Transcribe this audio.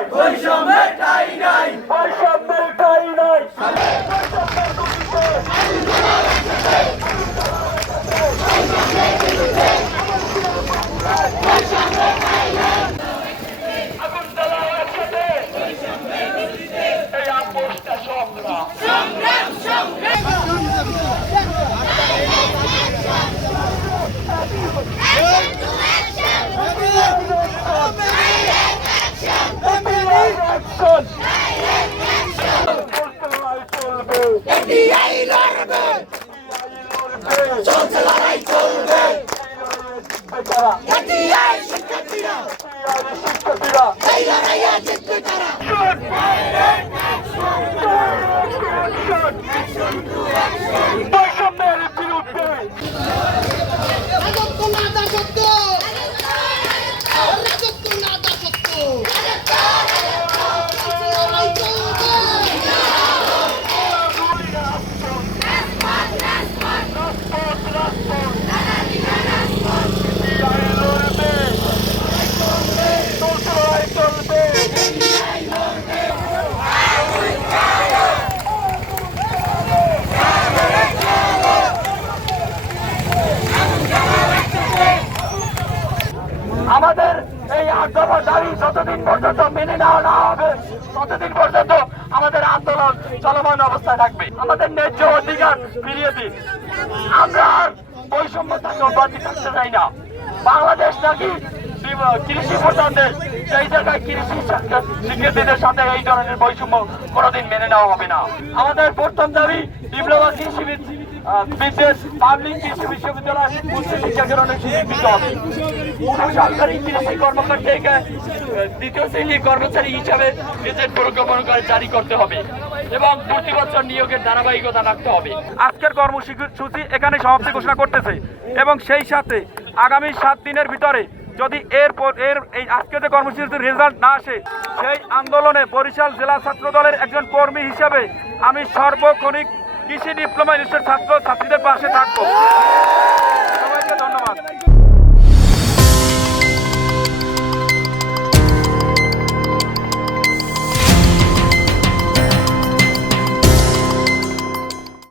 নাই, বৈষম্যের ঠাঁই নাই, বৈষম্যের ঠাঁই নাই। আগরতলা একসাথে, এই আপোষটা সংগ্রাম। চলছে লড়াই চলবে, শিক্ষার্থীরা এই লড়াইয়ে জিতবে তারা। বৈষম্যের বিরুদ্ধে রাজত্ব না দাসত্ব, রাজত্ব না দাসত্ব, লড়াই চলবে। আমাদের এই 8 দফা দাবি যতদিন পর্যন্ত মেনে নেওয়া না হবে ততদিন পর্যন্ত আমাদের আন্দোলন চলমান অবস্থায় থাকবে। আমাদের ন্যায্য অধিকার ফিরিয়ে দিন। আমরা আর বৈষম্য থাকতে অব্যাহতি থাকতে চাই না। বাংলাদেশ নাকি কৃষি প্রধান দেশ, সেই জায়গায় কৃষি স্বীকৃতিদের সাথে এই ধরনের বৈষম্য কোনোদিন মেনে নেওয়া হবে না। আমাদের প্রথম দাবি ডিপ্লোমা কৃষি বিদ্যুৎ পাবলিক কৃষি বিশ্ববিদ্যালয় উচ্চ শিক্ষা গ্রহণের সুযোগ দিতে হবে। সরকারি কৃষি কর্মকর্তাকে দ্বিতীয় শ্রেণীর কর্মচারী হিসাবে গেজেট প্রজ্ঞাপন করে জারি করতে হবে এবং প্রতি বছর নিয়োগের ধারাবাহিকতা রাখতে হবে। আজকের কর্মসূচি এখানে সমাপ্তি ঘোষণা করতেছে এবং সেই সাথে আগামী 7 দিনের ভিতরে যদি এই আজকে যে কর্মসূচির রেজাল্ট না আসে, সেই আন্দোলনে বরিশাল জেলা ছাত্র দলের একজন কর্মী হিসেবে আমি সর্বক্ষণিক কৃষি ডিপ্লোমা ইনস্টিটিউটের ছাত্রীদের পাশে থাকবো।